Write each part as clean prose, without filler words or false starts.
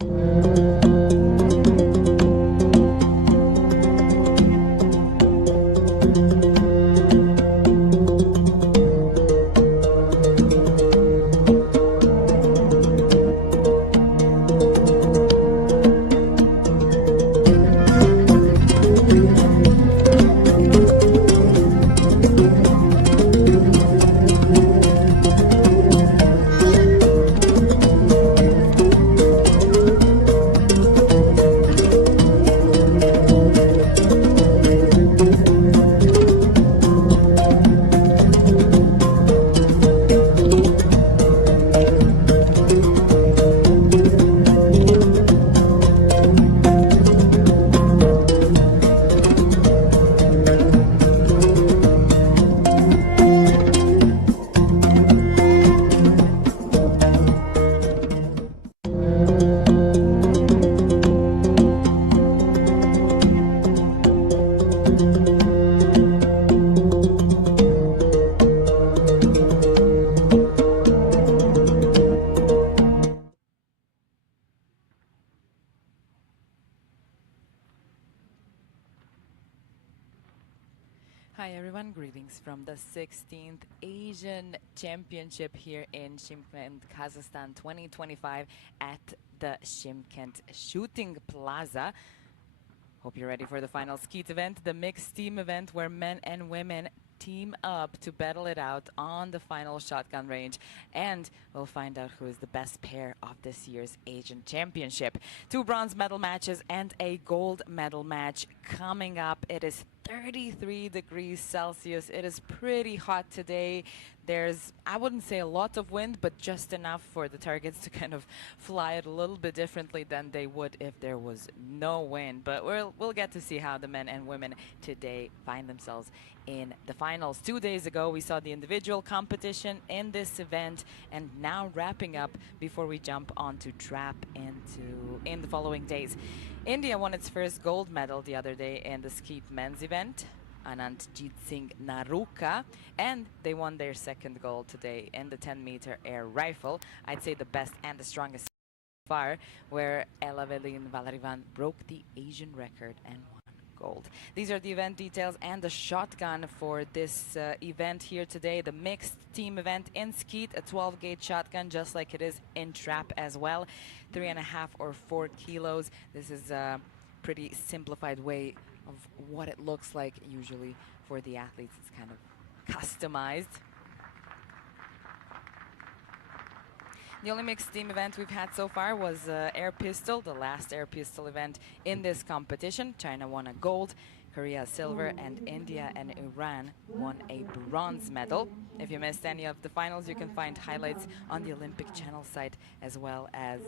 Hi everyone, greetings from the 16th Asian Championship here in Shymkent, Kazakhstan 2025 at the Shymkent Shooting Plaza. Hope you're ready for the final Skeet event, the mixed team event where men and women team up to battle it out on the final shotgun range, and we'll find out who is the best pair of this year's Asian Championship. 2 bronze medal matches and a gold medal match coming up. It is 33 degrees Celsius. It is pretty hot today. There's, I wouldn't say a lot of wind, but just enough for the targets to kind of fly it a little bit differently than they would if there was no wind. But we'll get to see how the men and women today find themselves in the finals. 2 days ago, we saw the individual competition in this event, and now wrapping up before we jump on to trap in the following days. India won its first gold medal the other day in the Skeet men's event, Anantjit Singh Naruka, and they won their second gold today in the 10-meter air rifle. I'd say the best and the strongest so far, where Elavelin Valarivan broke the Asian record and won gold. These are the event details and the shotgun for this event here today. The mixed team event in Skeet, a 12-gauge shotgun, just like it is in trap as well. 3.5 or 4 kilos. This is a pretty simplified way of what it looks like usually for the athletes. It's kind of customized. The only mixed team event we've had so far was air pistol, the last air pistol event in this competition. China won a gold, Korea silver, and India and Iran won a bronze medal. If you missed any of the finals, you can find highlights on the Olympic Channel site, as well as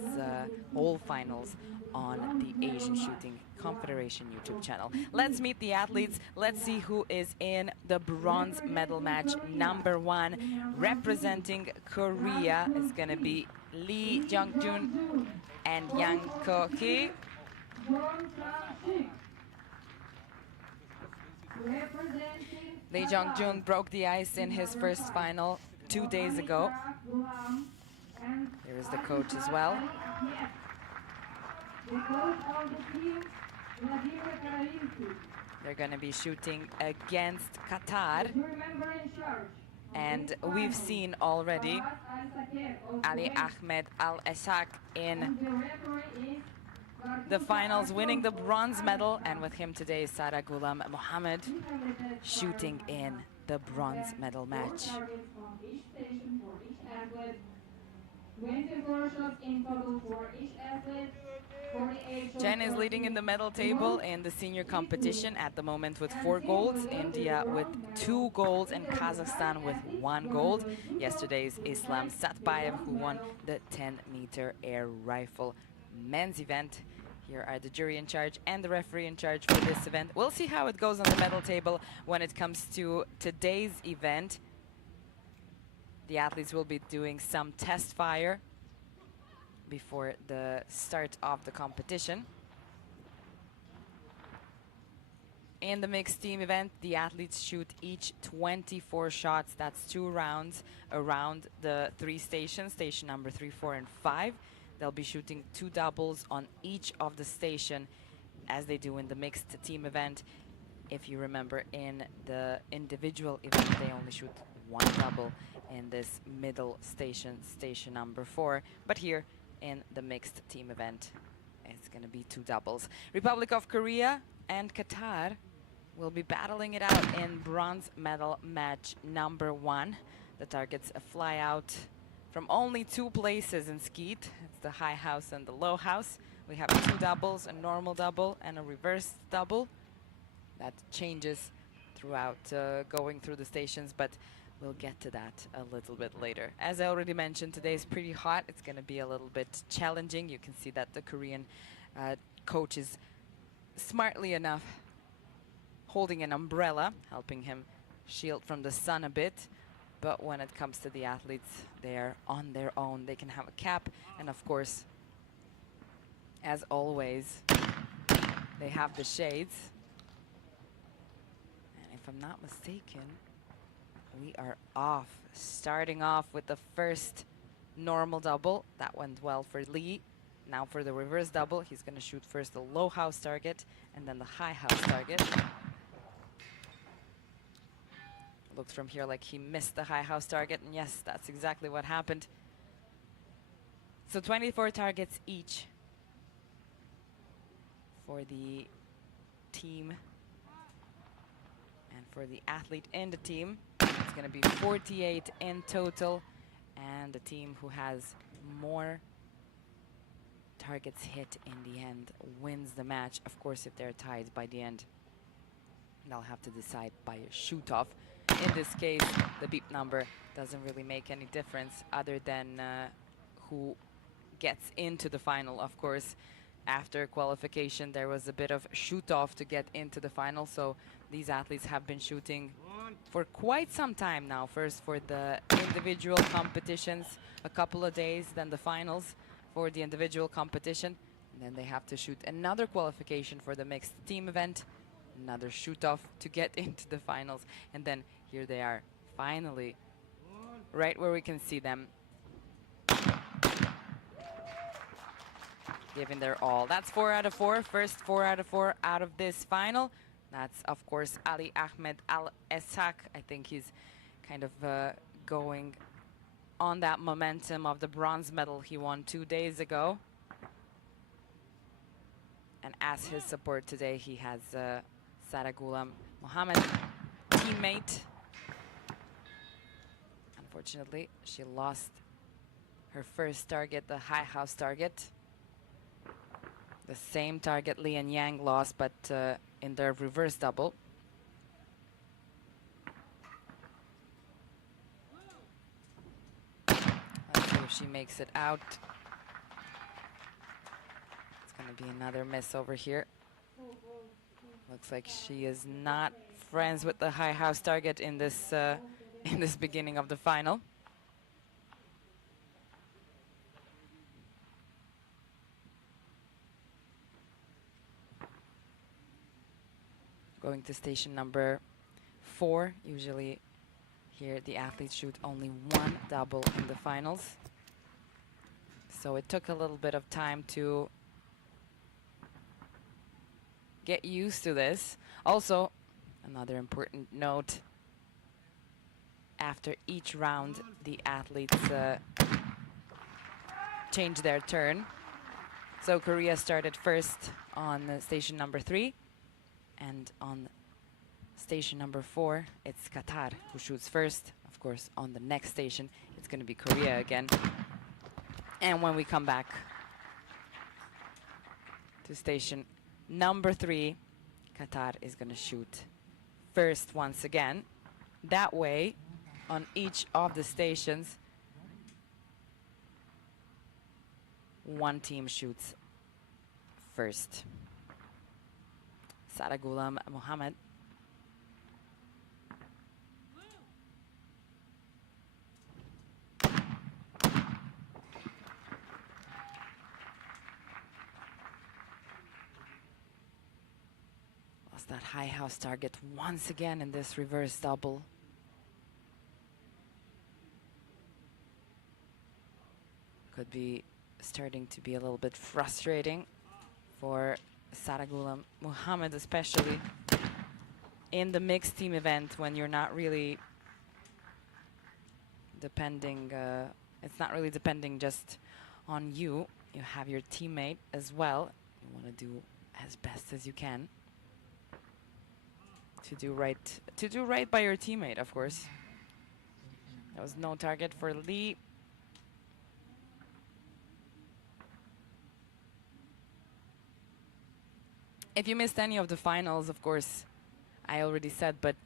all finals on the Asian Shooting Confederation YouTube channel. Let's meet the athletes. Let's see who is in the bronze medal match. Number 1, representing Korea, is going to be Lee Jung-jun and Yang Ko-ki. Lee Jung-jun broke the ice in his first final 2 days ago. Here is the coach as well. They're going to be shooting against Qatar. And we've seen already Ali Ahmed Al-Eshak in the finals, winning the bronze medal, and with him today is Sara Ghulam Mohammed shooting in the bronze medal match. China is leading in the medal table in the senior competition at the moment with 4 golds, India with 2 golds, and Kazakhstan with 1 gold. Yesterday's Islam Satbayev, who won the 10-meter air rifle men's event. Here are the jury in charge and the referee in charge for this event. We'll see how it goes on the medal table when it comes to today's event. The athletes will be doing some test fire before the start of the competition. In the mixed team event, the athletes shoot each 24 shots. That's 2 rounds around the 3 stations, station number 3, 4, and 5. They'll be shooting 2 doubles on each of the station as they do in the mixed team event. If you remember, in the individual event, they only shoot 1 double in this middle station, station number 4. But here in the mixed team event, it's going to be 2 doubles. Republic of Korea and Qatar will be battling it out in bronze medal match number 1. The targets fly out from only 2 places in Skeet. It's the high house and the low house. We have 2 doubles, a normal double and a reverse double. That changes throughout going through the stations, but we'll get to that a little bit later. As I already mentioned, today is pretty hot. It's going to be a little bit challenging. You can see that the Korean coach is smartly enough holding an umbrella, helping him shield from the sun a bit. But when it comes to the athletes, they're on their own. They can have a cap, and of course, as always, they have the shades. And if I'm not mistaken, we are off. Starting off with the first normal double. That went well for Lee. Now for the reverse double, he's going to shoot first the low house target and then the high house target. Looks from here like he missed the high house target, and yes, that's exactly what happened. So 24 targets each for the team and for the athlete in the team. It's going to be 48 in total, and the team who has more targets hit in the end wins the match. Of course, if they're tied by the end, they'll have to decide by a shoot-off. In this case, the beep number doesn't really make any difference other than who gets into the final. Of course, after qualification, there was a bit of shoot-off to get into the final, so these athletes have been shooting for quite some time now. First for the individual competitions, a couple of days, then the finals for the individual competition, and then they have to shoot another qualification for the mixed team event, another shoot-off to get into the finals, and then here they are, finally, right where we can see them giving their all. That's 4 out of 4, first 4 out of 4 out of this final. That's, of course, Ali Ahmed Al-Eshak. I think he's kind of going on that momentum of the bronze medal he won 2 days ago. And as his support today, he has Saragulam Mohammed, teammate. Unfortunately, she lost her first target, the high house target. The same target Li and Yang lost, but in their reverse double. Let's see if she makes it out. It's going to be another miss over here. Looks like she is not friends with the high house target in this beginning of the final. Going to station number 4. Usually here the athletes shoot only 1 double in the finals. So it took a little bit of time to get used to this. Also, another important note, after each round, the athletes change their turn. So Korea started first on station number 3. And on station number 4, it's Qatar who shoots first. Of course, on the next station, it's going to be Korea again. And when we come back to station number 3, Qatar is going to shoot first once again. That way, on each of the stations, one team shoots first. Saragulam Mohammed. Lost that high house target once again in this reverse double. Could be starting to be a little bit frustrating for Saragulam Muhammad, especially in the mixed team event when you're not really depending, it's not really depending just on you. You have your teammate as well. You want to do as best as you can to do right by your teammate, of course. There was no target for Lee. If you missed any of the finals, of course, I already said, but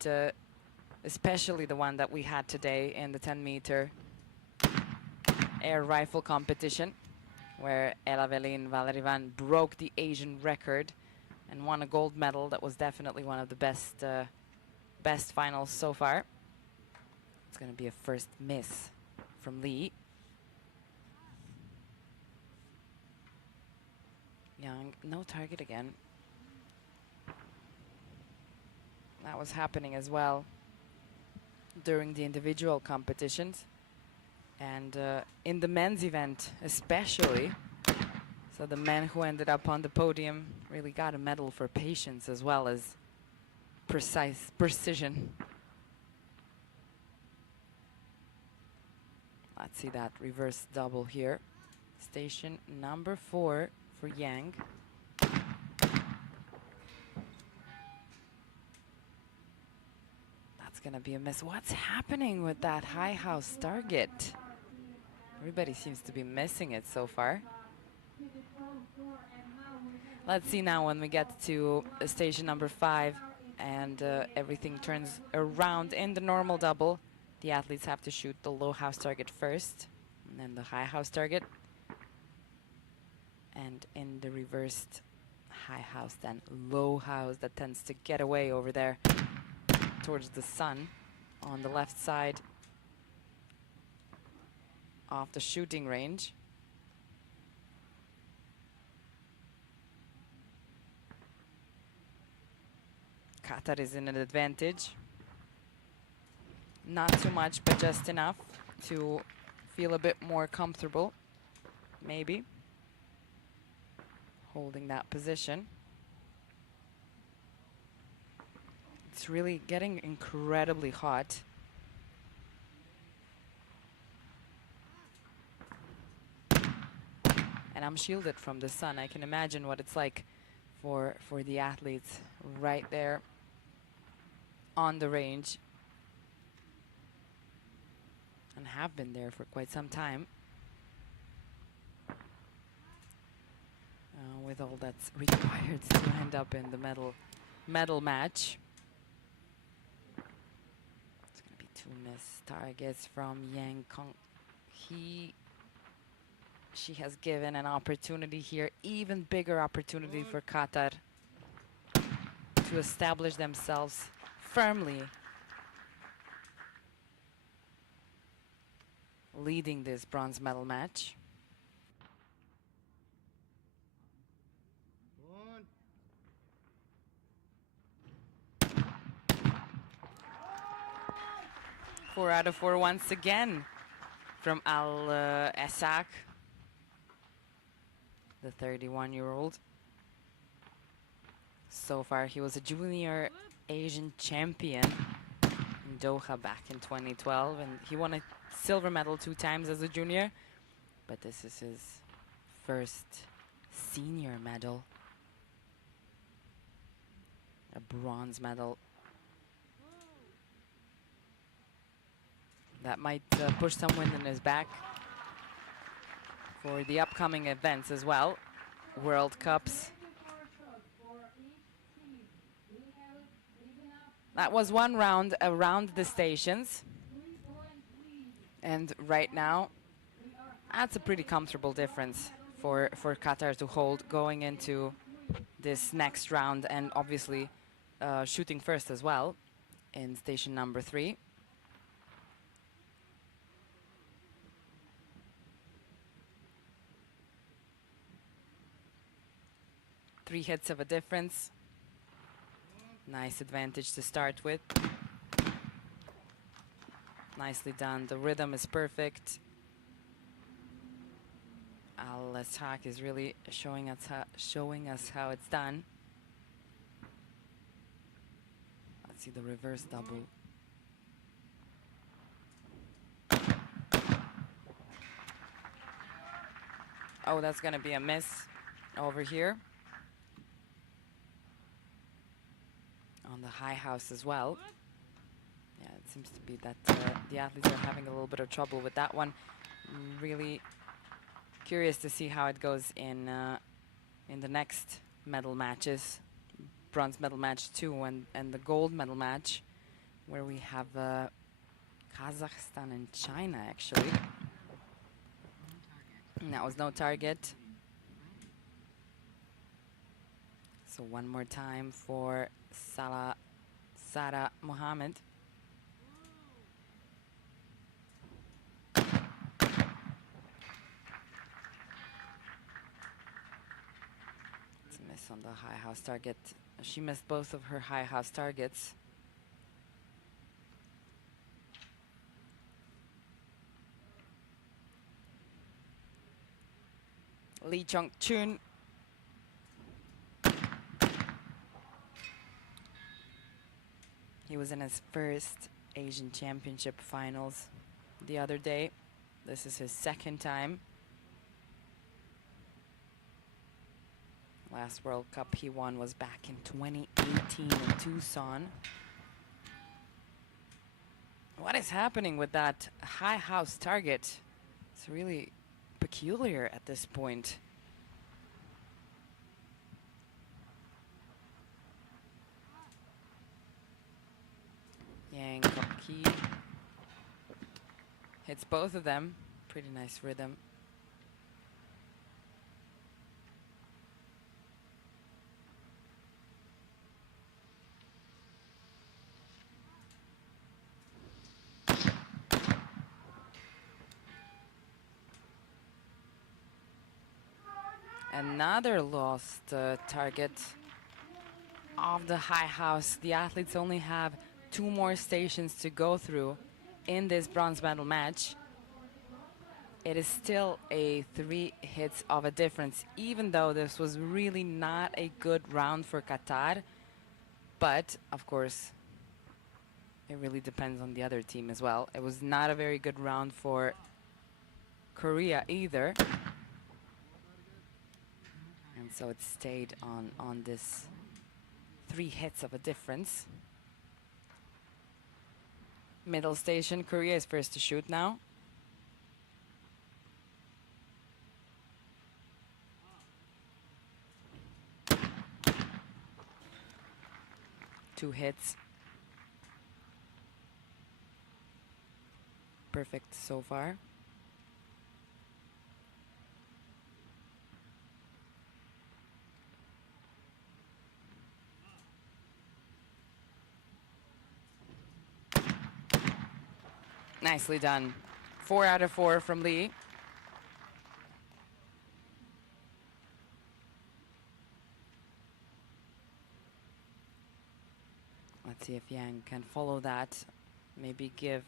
especially the one that we had today in the 10-meter air rifle competition, where Elavelin Valerivan broke the Asian record and won a gold medal. That was definitely one of the best finals so far. It's going to be a first miss from Lee. Young, no target again. That was happening as well during the individual competitions. And in the men's event especially. So the men who ended up on the podium really got a medal for patience as well as precision. Let's see that reverse double here. Station number 4 for Yang. That's gonna be a miss. What's happening with that high house target? Everybody seems to be missing it so far. Let's see now when we get to station number 5 and everything turns around in the normal double. The athletes have to shoot the low house target first and then the high house target. And in the reversed high house, then low house, that tends to get away over there towards the sun on the left side of the shooting range. Qatar is in an advantage. Not too much, but just enough to feel a bit more comfortable, maybe, holding that position. It's really getting incredibly hot. And I'm shielded from the sun. I can imagine what it's like for the athletes right there on the range, and have been there for quite some time, with all that's required to end up in the medal match. It's going to be 2 missed targets from Yang Kong. She has given an opportunity here, even bigger opportunity for Qatar to establish themselves firmly, leading this bronze medal match. Four out of 4 once again from Al Esak, the 31-year-old. So far, he was a junior Asian champion in Doha back in 2012, and he won a silver medal 2 times as a junior, but this is his first senior medal, a bronze medal. That might push some wind in his back for the upcoming events as well, World Cups. That was one round around the stations. And right now, that's a pretty comfortable difference for Qatar to hold going into this next round, and obviously shooting first as well in station number 3. Three hits of a difference. Nice advantage to start with. Nicely done. The rhythm is perfect. Al Let's Talk is really showing us how it's done. Let's see the reverse double. Oh, that's going to be a miss over here. On the high house as well. Yeah, it seems to be that the athletes are having a little bit of trouble with that one. Really curious to see how it goes in the next medal matches. Bronze medal match 2 and the gold medal match, where we have Kazakhstan and China, actually. And that was no target. So one more time for Sara Mohammed. It's a miss on the high house target. She missed both of her high house targets. Lee Chong-chun. He was in his first Asian Championship finals the other day. This is his second time. Last World Cup he won was back in 2018 in Tucson. What is happening with that high house target? It's really peculiar at this point. Yang Kok-ki hits both of them. Pretty nice rhythm. Another lost target of the high house. The athletes only have 2 more stations to go through in this bronze medal match. It is still a 3 hits of a difference, even though this was really not a good round for Qatar. But, of course, it really depends on the other team as well. It was not a very good round for Korea either. And so it stayed on this 3 hits of a difference. Middle station, Korea is first to shoot now. Two hits. Perfect so far. Nicely done. 4 out of 4 from Lee. Let's see if Yang can follow that. Maybe give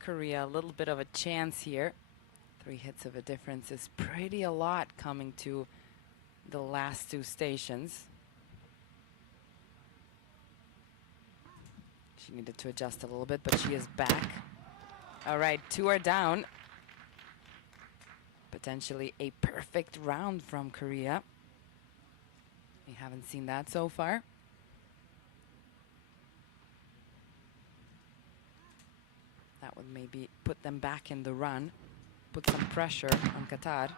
Korea a little bit of a chance here. 3 hits of a difference is pretty a lot coming to the last 2 stations. She needed to adjust a little bit, but she is back. All right, 2 are down. Potentially a perfect round from Korea. We haven't seen that so far. That would maybe put them back in the run, put some pressure on Qatar.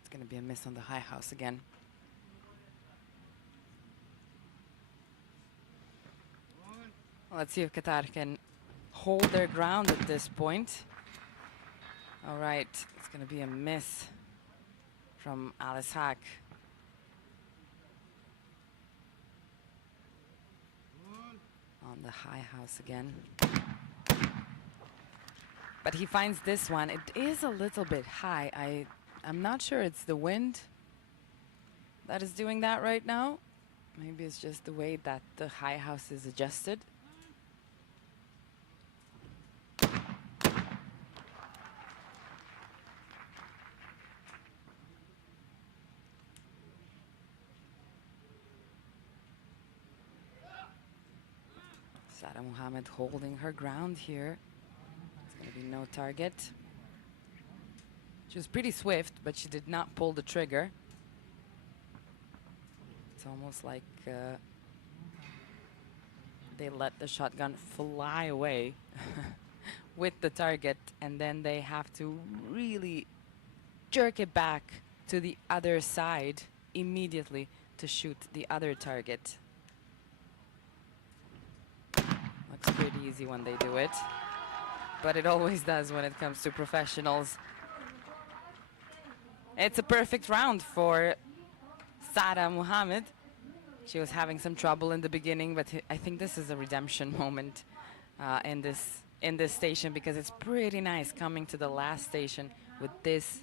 It's going to be a miss on the high house again. Let's see if Qatar can hold their ground at this point. All right, it's going to be a miss from Alice Hack. On the high house again. But he finds this one. It is a little bit high. I'm not sure it's the wind that is doing that right now. Maybe it's just the way that the high house is adjusted. Sada Muhammad holding her ground here. It's going to be no target. She was pretty swift, but she did not pull the trigger. It's almost like they let the shotgun fly away with the target, and then they have to really jerk it back to the other side immediately to shoot the other target. Looks pretty easy when they do it, but it always does when it comes to professionals. It's a perfect round for Sada Muhammad. She was having some trouble in the beginning, but I think this is a redemption moment in this station, because it's pretty nice coming to the last station with this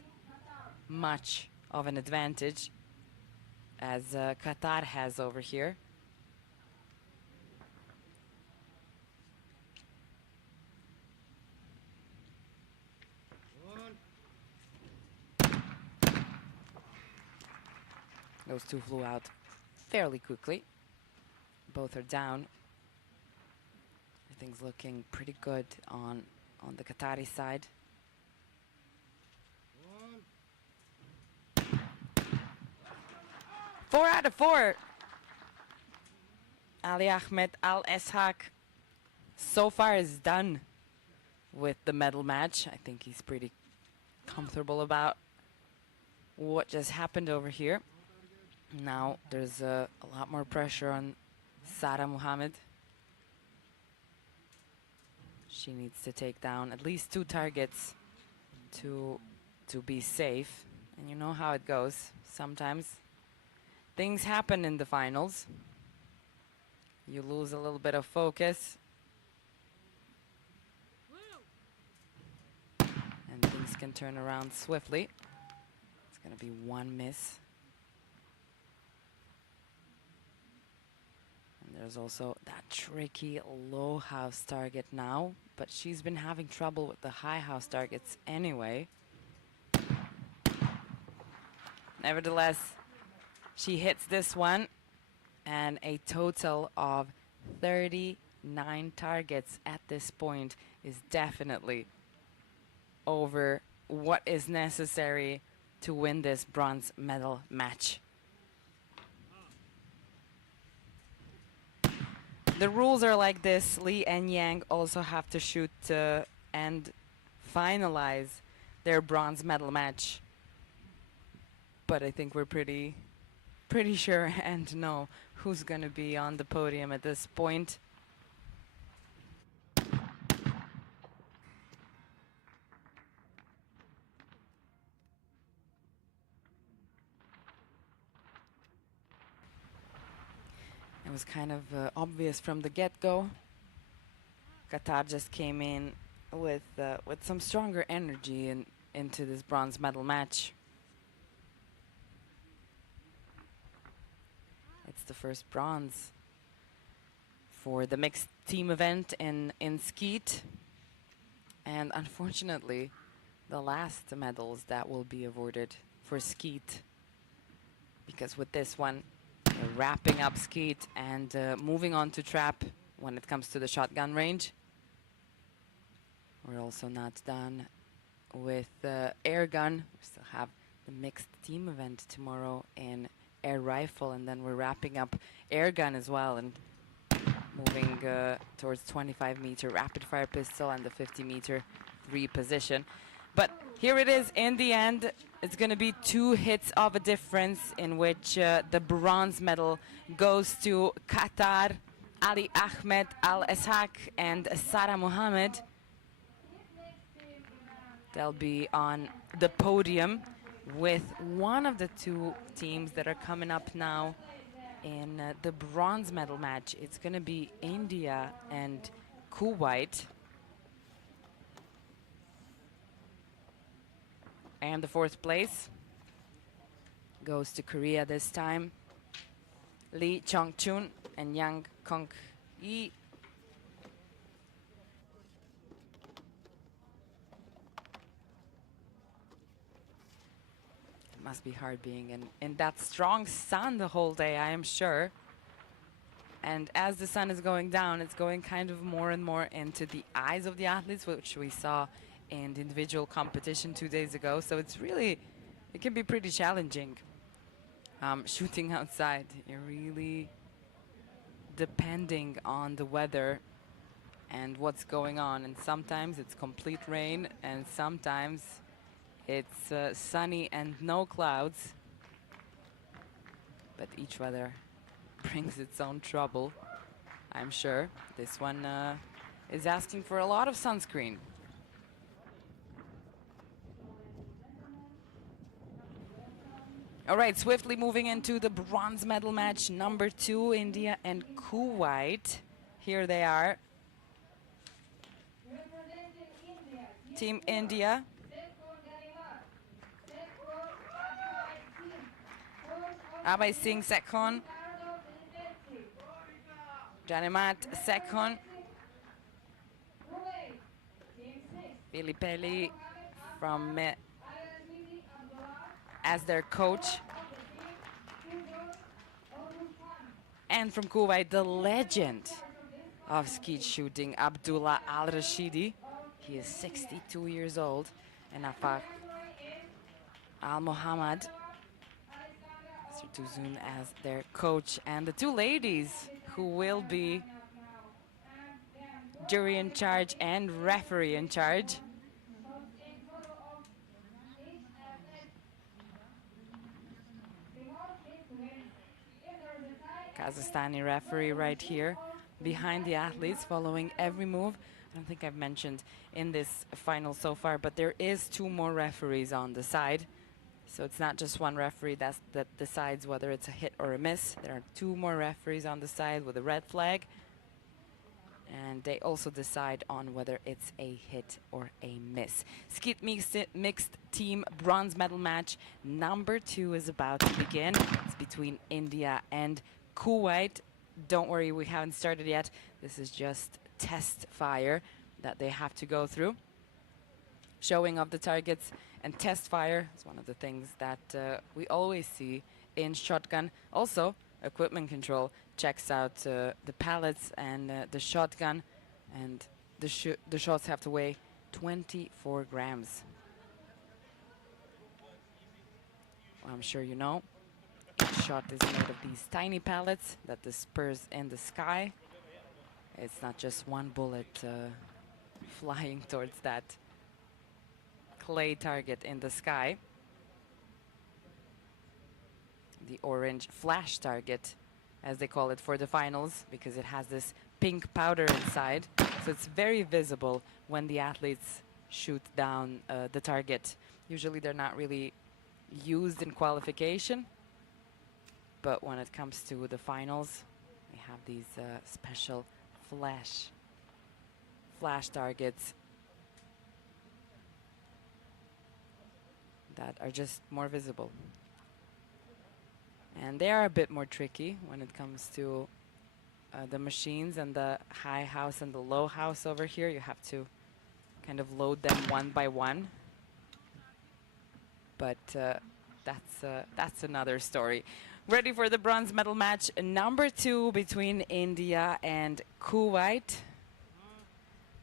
much of an advantage as Qatar has over here. Those two flew out fairly quickly. Both are down. Everything's looking pretty good on the Qatari side. Four out of four. Ali Ahmed Al Eshaq so far is done with the medal match. I think he's pretty comfortable about what just happened over here. Now there's a lot more pressure on Sada Muhammad. She needs to take down at least 2 targets to be safe. And you know how it goes. Sometimes things happen in the finals. You lose a little bit of focus. And things can turn around swiftly. It's going to be one miss. And there's also that tricky low house target now, but she's been having trouble with the high house targets anyway. Nevertheless, she hits this one, and a total of 39 targets at this point is definitely over what is necessary to win this bronze medal match. The rules are like this. Lee and Yang also have to shoot and finalize their bronze medal match. But I think we're pretty sure and know who's going to be on the podium at this point. It was kind of obvious from the get-go. Qatar just came in with some stronger energy into this bronze medal match. It's the first bronze for the mixed team event in Skeet. And unfortunately, the last medals that will be awarded for Skeet. Because with this one, we're wrapping up Skeet and moving on to trap when it comes to the shotgun range. We're also not done with air gun. We still have the mixed team event tomorrow in air rifle, and then we're wrapping up air gun as well and moving towards 25-meter rapid fire pistol and the 50-meter 3 position. But here it is in the end. It's going to be 2 hits of a difference in which the bronze medal goes to Qatar, Ali Ahmed Al Eshaq and Sada Muhammad. They'll be on the podium with one of the 2 teams that are coming up now in the bronze medal match. It's going to be India and Kuwait. And the 4th place goes to Korea this time. Lee Chong-chun and Yang Kong-yi. Must be hard being in that strong sun the whole day, I am sure. And as the sun is going down, it's going kind of more and more into the eyes of the athletes, which we saw in the individual competition 2 days ago. So it's really, it can be pretty challenging shooting outside. You're really depending on the weather and what's going on. And sometimes it's complete rain, and sometimes it's sunny and no clouds. But each weather brings its own trouble, I'm sure. This one is asking for a lot of sunscreen. All right, swiftly moving into the bronze medal match number 2, India and Kuwait. Here they are. Team India. Abhay Singh second. Janemat second. Pelli from as their coach. And from Kuwait, the legend of skeet shooting, Abdullah Al-Rashidi. He is 62 years old. And Afaq Al-Mohammad, Mr. Tuzun, as their coach. And the two ladies who will be jury in charge and referee in charge. Kazakhstani referee right here behind the athletes, following every move. I don't think I've mentioned in this final so far, but there is 2 more referees on the side. So it's not just one referee that decides whether it's a hit or a miss. There are 2 more referees on the side with a red flag. And they also decide on whether it's a hit or a miss. Skeet mixed team bronze medal match number 2 is about to begin. It's between India and Kuwait. Don't worry, we haven't started yet. This is just test fire that they have to go through. Showing of the targets and test fire is one of the things that we always see in shotgun. Also, equipment control checks out the pellets and the shotgun, and the shots have to weigh 24 grams. Well, I'm sure you know, each shot is made of these tiny pellets that disperse in the sky. It's not just one bullet flying towards that clay target in the sky. The orange flash target, as they call it for the finals, because it has this pink powder inside. So it's very visible when the athletes shoot down the target. Usually they're not really used in qualification, but when it comes to the finals, we have these special flash targets that are just more visible. And they are a bit more tricky when it comes to the machines and the high house and the low house over here. You have to kind of load them one by one. But that's another story. Ready for the bronze medal match number 2 between India and Kuwait.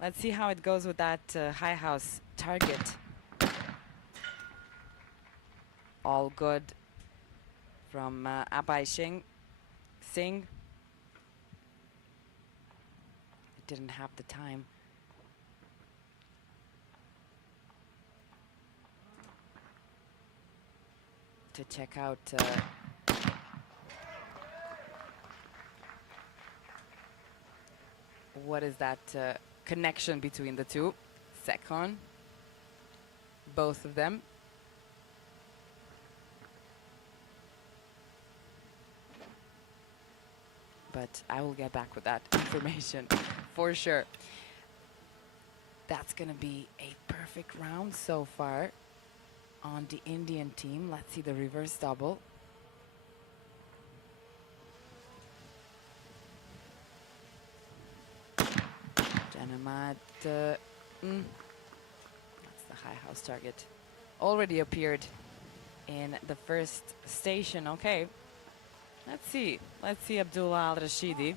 Let's see how it goes with that high house target. All good from Abhay Singh. It didn't have the time. To check out what is that connection between the two. Second, both of them. But I will get back with that information for sure. That's gonna be a perfect round so far on the Indian team. Let's see the reverse double. Janamat, that's the high house target. Already appeared in the first station. Okay, let's see Abdullah Al-Rashidi.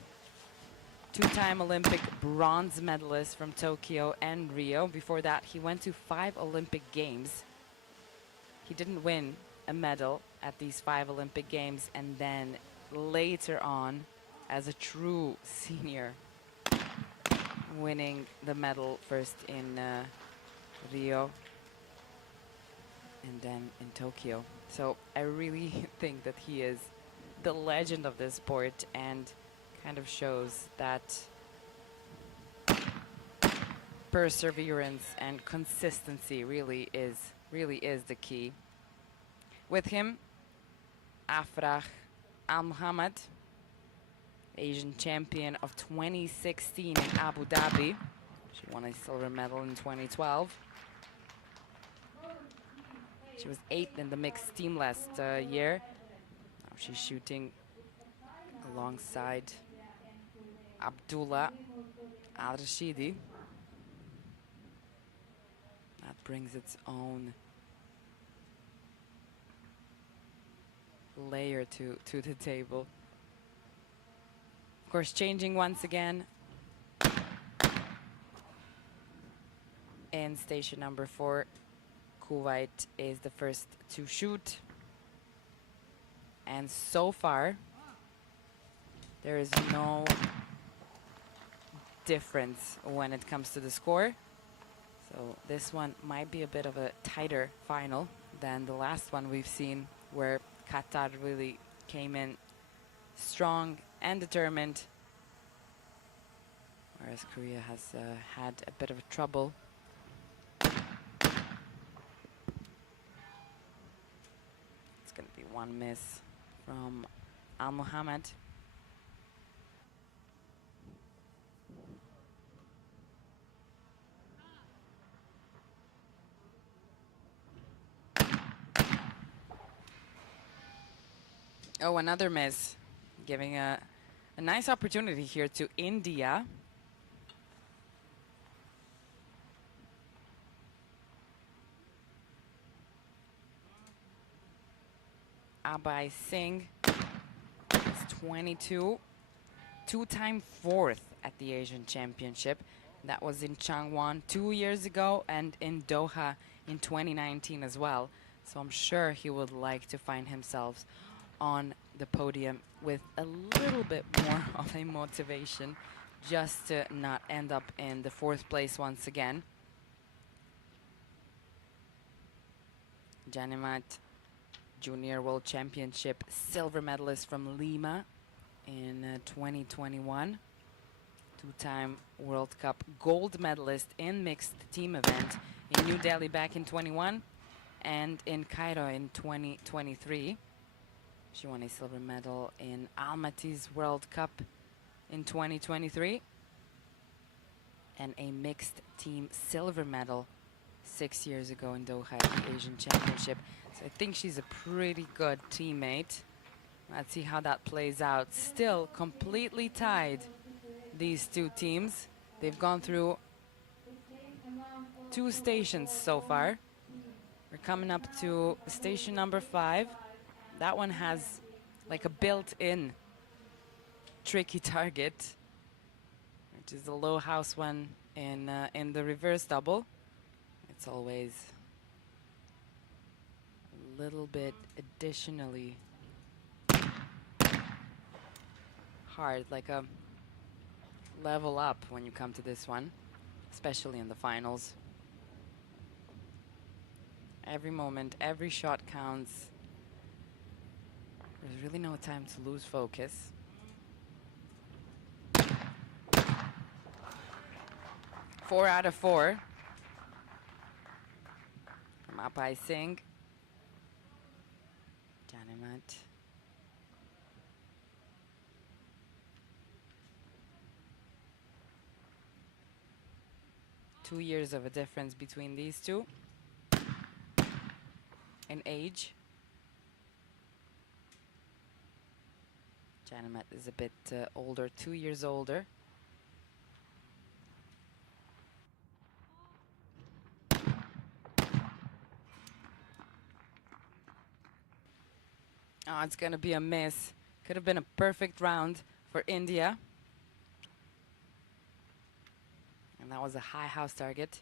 two-time Olympic bronze medalist from Tokyo and Rio. Before that, he went to 5 Olympic Games. He didn't win a medal at these 5 Olympic Games, and then later on, as a true senior, winning the medal first in Rio and then in Tokyo. So I really think that he is the legend of this sport, and kind of shows that perseverance and consistency really is the key. With him, Afrah Al-Muhammad, Asian champion of 2016 in Abu Dhabi. She won a silver medal in 2012. She was 8th in the mixed team last year. Now she's shooting alongside Abdullah Al-Rashidi. That brings its own layer to the table. Of course, changing once again in station number 4. Kuwait is the first to shoot. And so far, there is no difference when it comes to the score. So this one might be a bit of a tighter final than the last one we've seen, where Qatar really came in strong and determined, whereas Korea has had a bit of trouble. It's going to be one miss from Al-Muhammad. Oh, another miss, giving a nice opportunity here to India. Abai Singh is 22, two-time 4th at the Asian Championship. That was in Changwon 2 years ago and in Doha in 2019 as well. So I'm sure he would like to find himself on the podium with a little bit more of a motivation, just to not end up in the 4th place once again. Janimat, Junior World Championship silver medalist from Lima in 2021. Two-time World Cup gold medalist in mixed team event in New Delhi back in 21 and in Cairo in 2023. She won a silver medal in Almaty's World Cup in 2023 and a mixed team silver medal 6 years ago in Doha at the Asian Championship. So I think she's a pretty good teammate. Let's see how that plays out. Still completely tied, these two teams. They've gone through 2 stations so far. We're coming up to station number 5. That one has like a built-in tricky target, which is the low house one in the reverse double. It's always a little bit additionally hard, like a level up when you come to this one, especially in the finals. Every moment, every shot counts. There's really no time to lose focus. Four out of 4 from Abai Singh. Janimat. Two years of a difference between these two in age. Janimat is a bit older, 2 years older. Oh, it's going to be a miss. Could have been a perfect round for India. that was a high house target.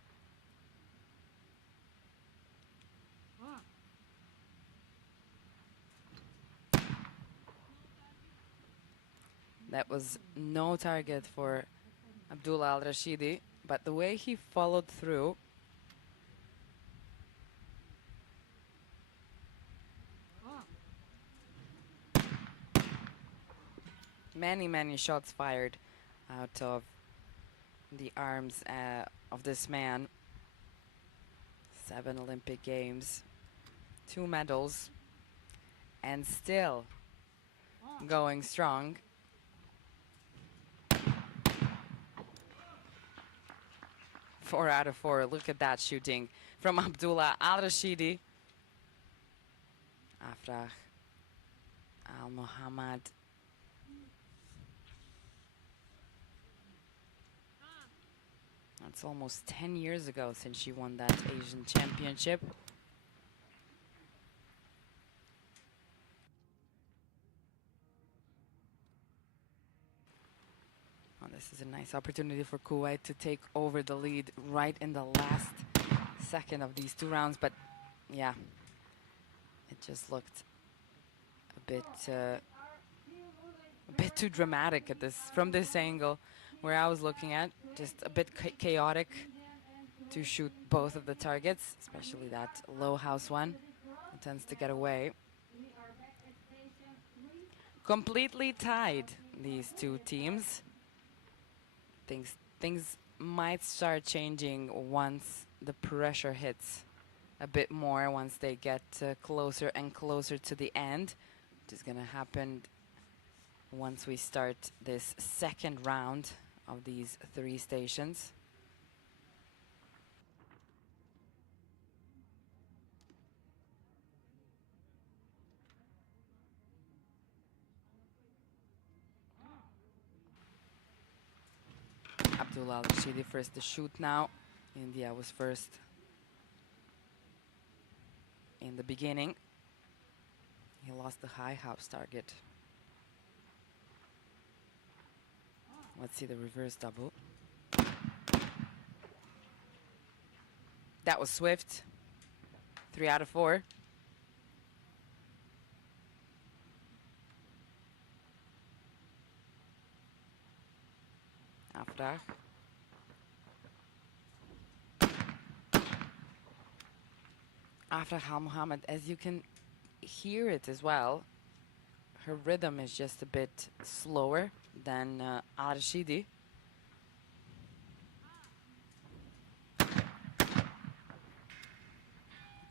That was no target for Abdullah Al-Rashidi, but the way he followed through, many shots fired out of the arms of this man. 7 Olympic Games, 2 medals, and still going strong. Four out of 4. Look at that shooting from Abdullah Al-Rashidi. Afrah Al-Mohammad. That's almost 10 years ago since she won that Asian Championship. Oh, this is a nice opportunity for Kuwait to take over the lead right in the last second of these 2 rounds, but yeah, it just looked a bit too dramatic at from this angle where I was looking at. Just a bit chaotic to shoot both of the targets, especially that low house one. It tends to get away. Completely tied, these 2 teams. Things might start changing once the pressure hits a bit more, once they get closer and closer to the end, which is going to happen once we start this second round of these 3 stations. Abdullah Al-Rashidi first to shoot now. India was first in the beginning. He lost the high house target. Let's see the reverse double. That was swift. 3 out of 4. Afrah. Afrah Al-Mohammad, as you can hear it as well, her rhythm is just a bit slower than Al-Rashidi.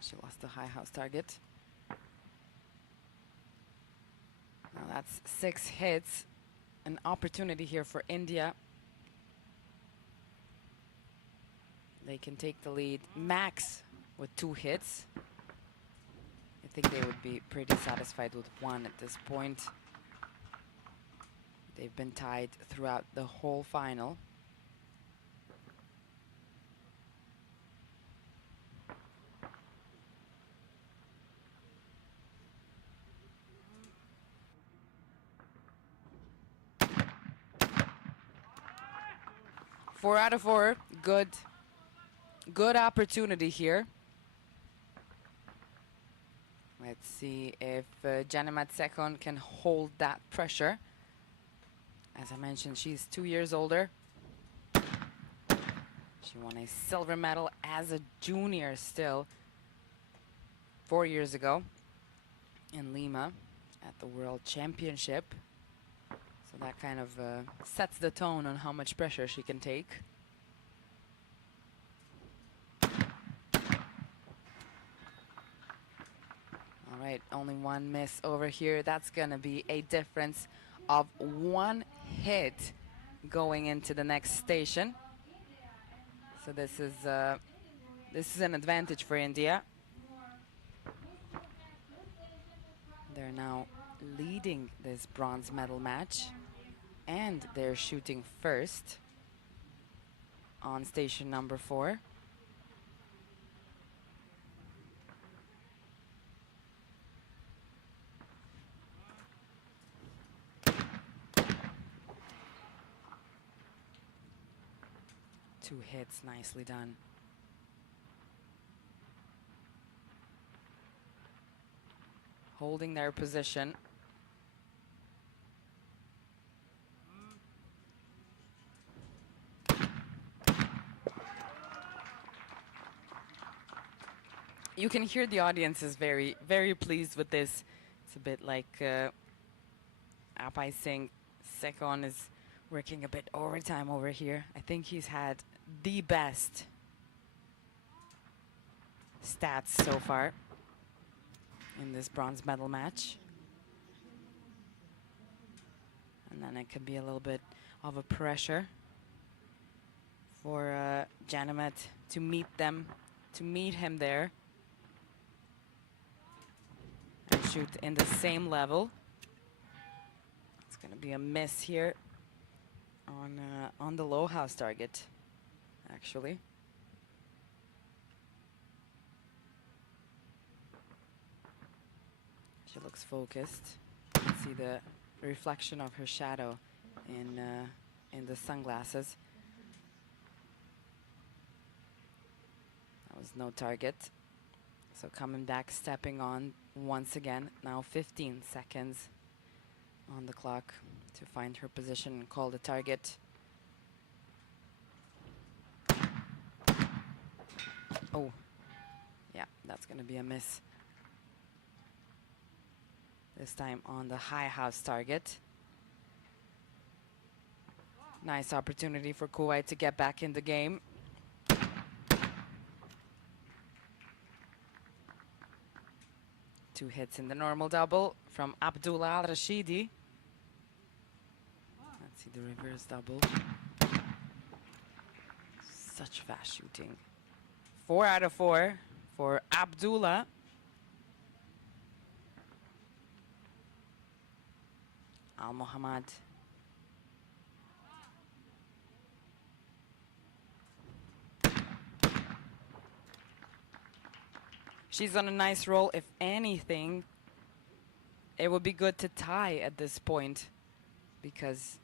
She lost the high house target. Now that's 6 hits. An opportunity here for India. They can take the lead max with 2 hits. I think they would be pretty satisfied with 1 at this point. They've been tied throughout the whole final. Four out of 4. Good opportunity here. Let's see if Janamat Sekon can hold that pressure. As I mentioned, she's 2 years older. She won a silver medal as a junior still 4 years ago in Lima at the World Championship. So that kind of sets the tone on how much pressure she can take. All right, only 1 miss over here. That's gonna be a difference of 1 hit going into the next station. So this is an advantage for India. They're now leading this bronze medal match, and they're shooting first on station number 4. 2 hits, nicely done. Holding their position. You can hear the audience is very, very pleased with this. It's a bit like Apai Singh Sekon is working a bit overtime over here. I think he's had the best stats so far in this bronze medal match. And then it could be a little bit of a pressure for Janamet to meet him there and shoot in the same level. It's going to be a miss here on the low house target, actually. She looks focused. You can see the reflection of her shadow in the sunglasses. That was no target. So coming back, stepping on once again. Now 15 seconds on the clock to find her position and call the target. Oh, yeah, that's going to be a miss. This time on the high house target. Nice opportunity for Kuwait to get back in the game. Two hits in the normal double from Abdullah Al-Rashidi. Let's see the reverse double. Such fast shooting. 4 out of 4 for Abdullah. Al-Mohammad. She's on a nice roll. If anything, it would be good to tie at this point because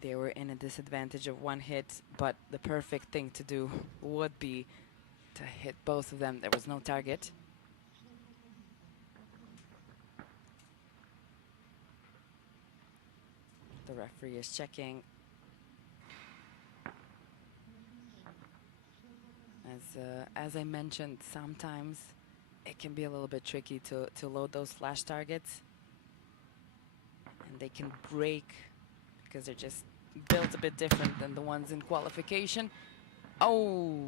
they were in a disadvantage of 1 hit, but the perfect thing to do would be to hit both of them. There was no target. The referee is checking. As I mentioned, sometimes it can be a little bit tricky to load those flash targets. And they can break because they're just built a bit different than the ones in qualification. Oh!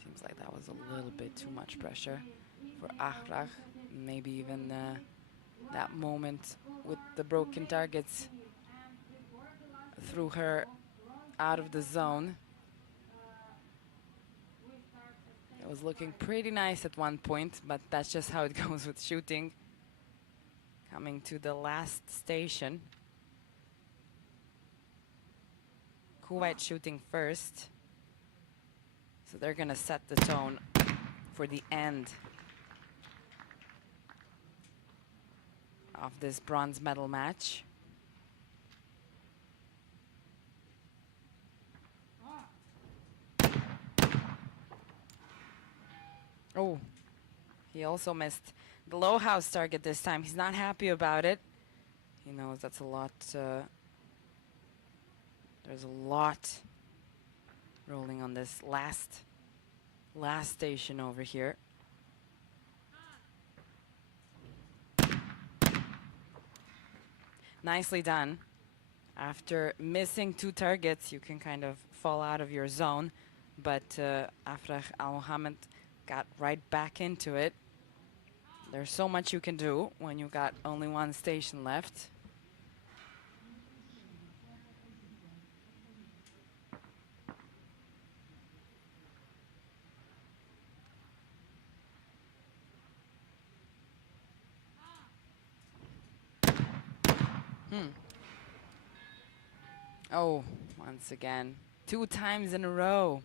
Seems like that was a little bit too much pressure for Ahrach. Maybe even that moment with the broken targets threw her out of the zone. It was looking pretty nice at one point, but that's just how it goes with shooting. Coming to the last station. Kuwait shooting first. So they're gonna set the tone for the end of this bronze medal match. Oh, he also missed the low house target this time. He's not happy about it. He knows that's a lot. There's a lot rolling on this last station over here. Nicely done. After missing 2 targets, you can kind of fall out of your zone, but Afrah Al-Mohamed got right back into it. There's so much you can do when you've got only 1 station left. Oh, once again, 2 times in a row.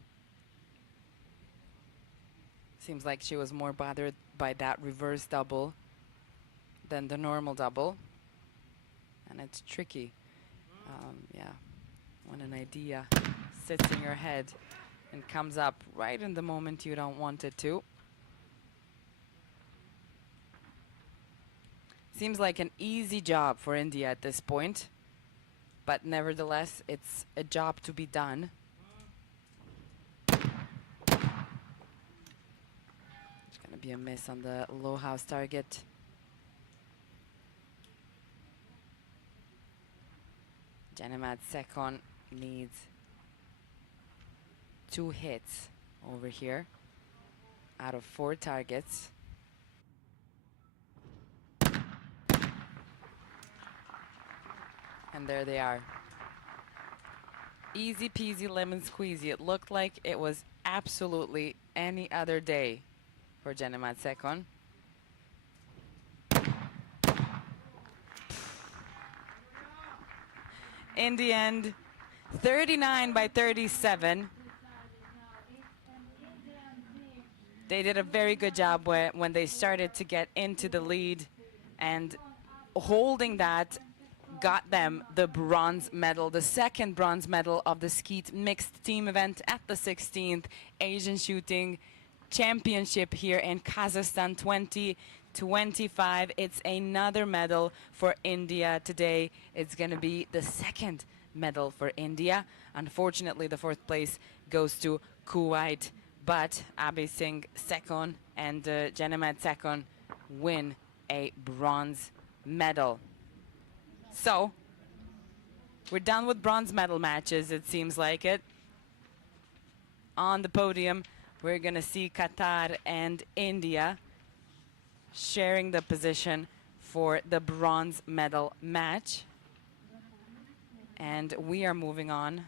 Seems like she was more bothered by that reverse double than the normal double. And it's tricky. Yeah, When an idea sits in your head and comes up right in the moment you don't want it to. Seems like an easy job for India at this point, but nevertheless, it's a job to be done. It's gonna be a miss on the low house target. Janemat Sekon needs 2 hits over here out of 4 targets. And there they are. Easy peasy lemon squeezy. It looked like it was absolutely any other day for Janemat Sekon. In the end, 39 by 37. They did a very good job when they started to get into the lead, and holding that got them the bronze medal, the second bronze medal of the Skeet mixed team event at the 16th Asian Shooting Championship here in Kazakhstan 2025. It's another medal for India today. It's going to be the second medal for India. Unfortunately, the 4th place goes to Kuwait, but Abhi Singh Sekon and Janemat Sekon win a bronze medal. So, we're done with bronze medal matches, it seems like it. On the podium, we're going to see Qatar and India sharing the position for the bronze medal match. And we are moving on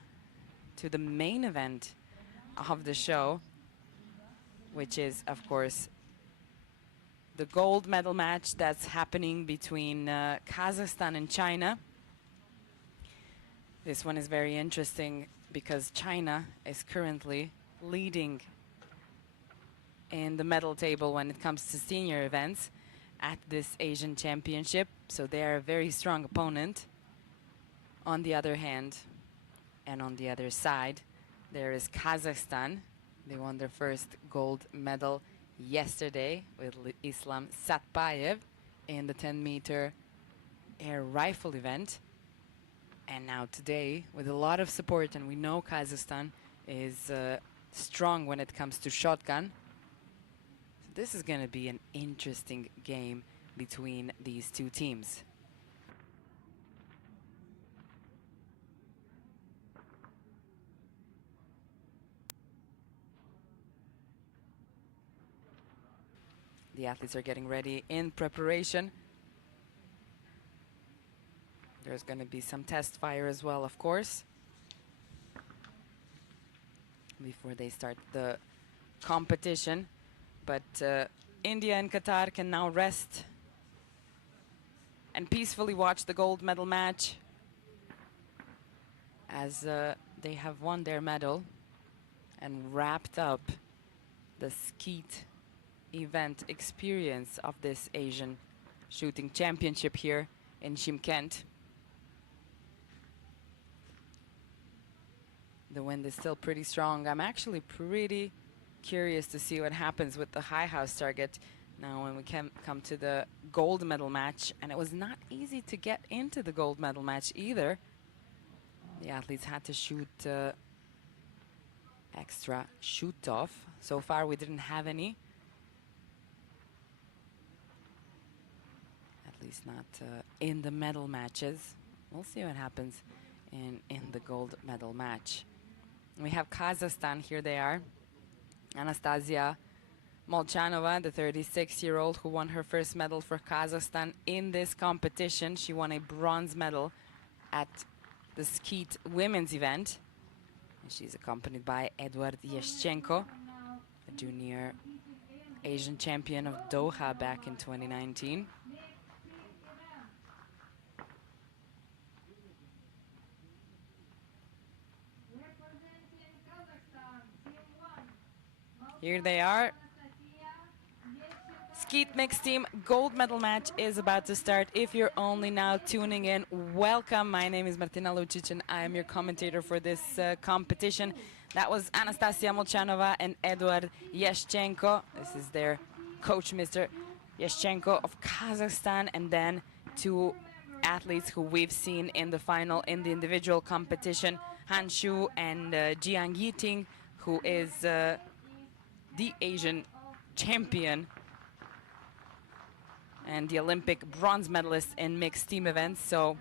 to the main event of the show, which is, of course, the gold medal match that's happening between Kazakhstan and China. This one is very interesting because China is currently leading in the medal table when it comes to senior events at this Asian Championship. So they are a very strong opponent. On the other hand, and on the other side, there is Kazakhstan. They won their first gold medal yesterday with Islam Satbayev in the 10-meter air rifle event. And now today, with a lot of support, and we know Kazakhstan is strong when it comes to shotgun. So this is going to be an interesting game between these two teams. The athletes are getting ready in preparation. There's going to be some test fire as well, of course, before they start the competition. But India and Qatar can now rest and peacefully watch the gold medal match as they have won their medal and wrapped up the Skeet event experience of this Asian Shooting Championship here in Shymkent. The wind is still pretty strong. I'm actually pretty curious to see what happens with the high house target now when we come to the gold medal match. And it was not easy to get into the gold medal match either. The athletes had to shoot extra shoot off. So far we didn't have any. At least not in the medal matches. We'll see what happens in the gold medal match. We have Kazakhstan, here they are. Anastasia Molchanova, the 36-year-old who won her first medal for Kazakhstan in this competition. She won a bronze medal at the Skeet women's event. And she's accompanied by Edward Yashchenko, a junior Asian champion of Doha back in 2019. Here they are, Skeet mixed team gold medal match is about to start. If you're only now tuning in, welcome. My name is Martina Lucic and I am your commentator for this competition. That was Anastasia Molchanova and Eduard Yashchenko. This is their coach, Mr. Yashchenko of Kazakhstan, and then two athletes who we've seen in the final in the individual competition, Han Shu and Jiang Yiting, who is the Asian champion and the Olympic bronze medalist in mixed team events. So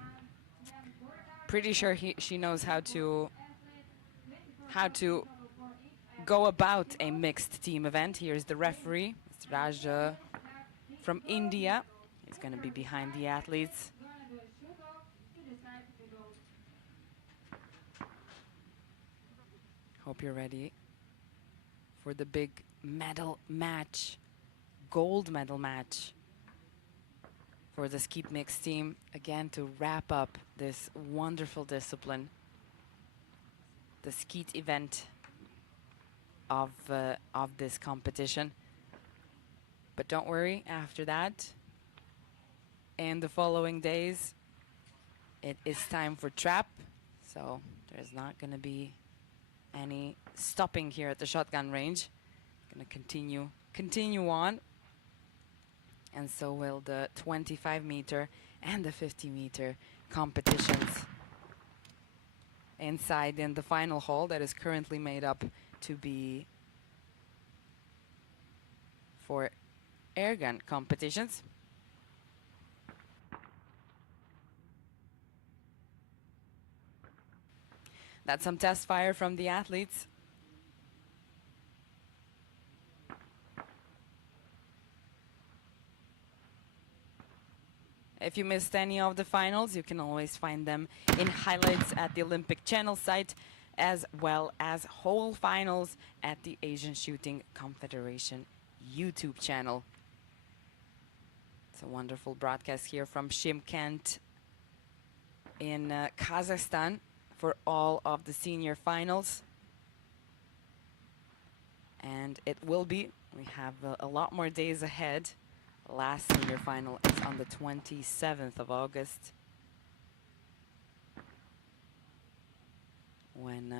pretty sure she knows how to go about a mixed team event. Here's the referee, it's Raj from India. He's going to be behind the athletes. Hope you're ready for the big medal match, gold medal match for the skeet mixed team, again to wrap up this wonderful discipline, the skeet event of this competition. But don't worry, after that, in the following days, it is time for trap, so there's not going to be any stopping here at the shotgun range. Going to continue on. And so will the 25-meter and the 50-meter competitions inside in the final hall that is currently made up to be for airgun competitions. That's some test fire from the athletes. If you missed any of the finals, you can always find them in highlights at the Olympic Channel site, as well as whole finals at the Asian Shooting Confederation YouTube channel. It's a wonderful broadcast here from Shymkent in Kazakhstan for all of the senior finals. And it will be, we have a lot more days ahead. Last senior final is on the 27th of August, when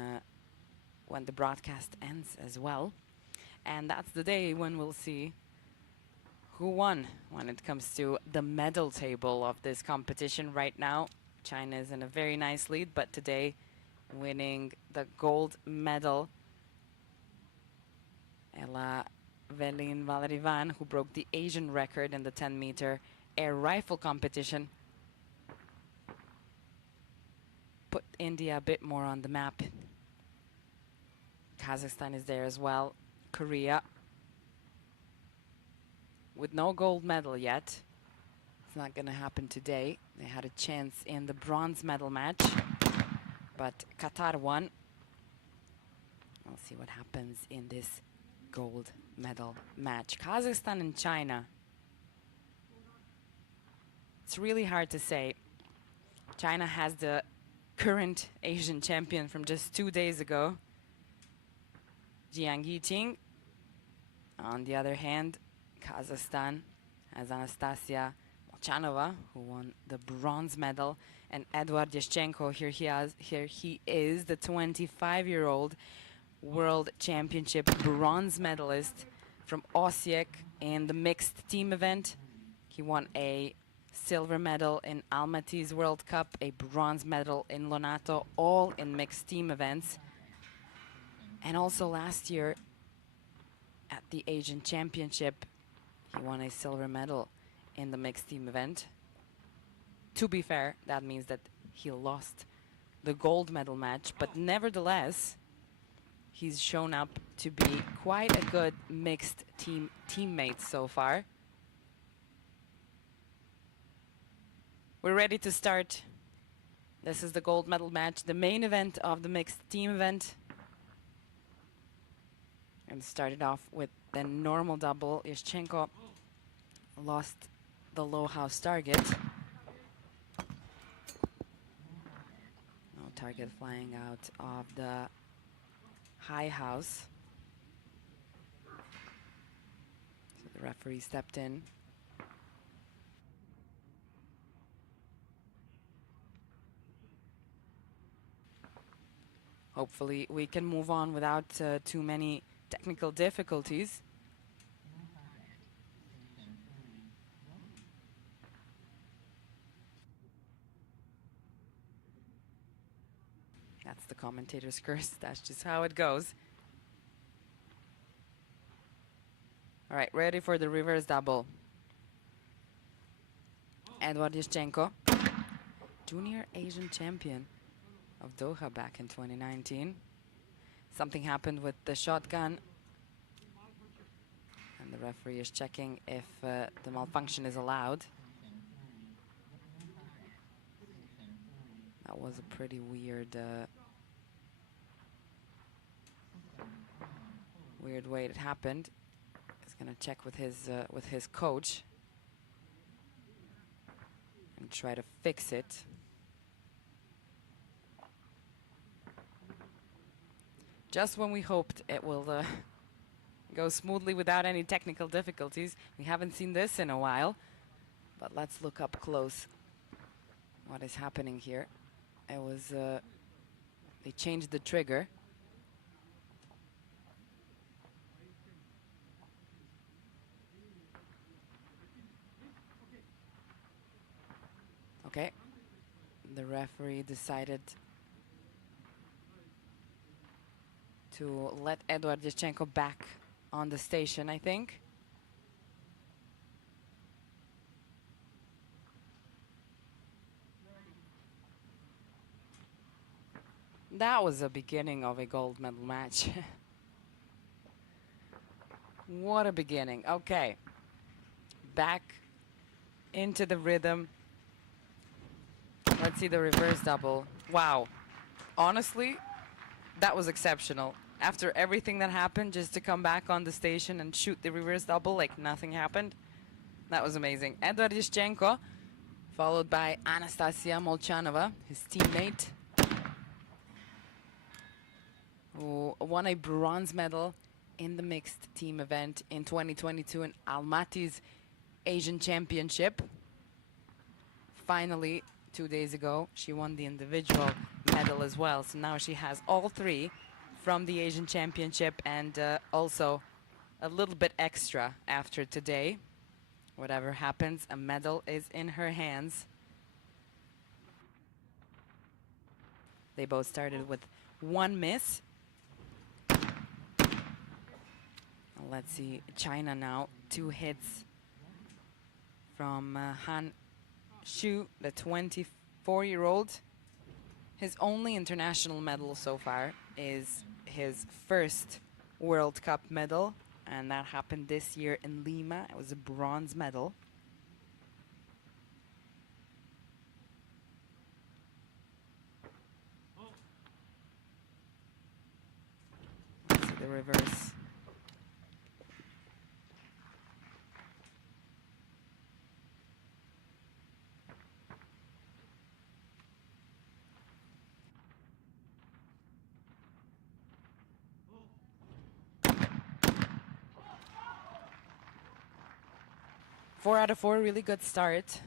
the broadcast ends as well. And that's the day when we'll see who won when it comes to the medal table of this competition. Right now, China is in a very nice lead, but today winning the gold medal, Ella Velin Valerivan, who broke the Asian record in the 10-meter air rifle competition, put India a bit more on the map. Kazakhstan is there as well. Korea, with no gold medal yet. It's not going to happen today. They had a chance in the bronze medal match, but Qatar won. We'll see what happens in this gold medal match. Kazakhstan and China. It's really hard to say. China has the current Asian champion from just 2 days ago, Jiang Yiting. On the other hand, Kazakhstan has Anastasia Molchanova, who won the bronze medal, and Eduard Yashchenko. Here he is, the 25-year-old World Championship bronze medalist from Osijek in the mixed team event. He won a silver medal in Almaty's World Cup, a bronze medal in Lonato, all in mixed team events. And also last year at the Asian Championship, he won a silver medal in the mixed team event. To be fair, that means that he lost the gold medal match, but nevertheless, he's shown up to be quite a good mixed teammate so far. We're ready to start. This is the gold medal match, the main event of the mixed team event. And started off with the normal double. Yashchenko lost the low house target. No target flying out of the high house. So The referee stepped in. Hopefully we can move on without too many technical difficulties. That's the commentator's curse. That's just how it goes. All right, ready for the reverse double. Edward Yushchenko, junior Asian champion of Doha back in 2019. Something happened with the shotgun. And the referee is checking if the malfunction is allowed. That was a pretty weird way it happened. He's gonna check with his coach and try to fix it. Just when we hoped it will go smoothly without any technical difficulties. We haven't seen this in a while, but let's look up close what is happening here. It was, they changed the trigger. Okay, the referee decided to let Edward Yushchenko back on the station, I think. That was the beginning of a gold medal match. What a beginning. Okay. Back into the rhythm. Let's see the reverse double. Wow. Honestly, that was exceptional. After everything that happened, just to come back on the station and shoot the reverse double like nothing happened. That was amazing. Edward Yushchenko, followed by Anastasia Molchanova, his teammate, who won a bronze medal in the mixed team event in 2022 in Almaty's Asian Championship. Finally, 2 days ago, she won the individual medal as well. So now she has all three from the Asian Championship and also a little bit extra after today. Whatever happens, a medal is in her hands. They both started with one miss. Let's see, China now, 2 hits from Han Shu, the 24-year-old. His only international medal so far is his first World Cup medal, and that happened this year in Lima. It was a bronze medal. Let's see the reverse. Four out of 4, really good start,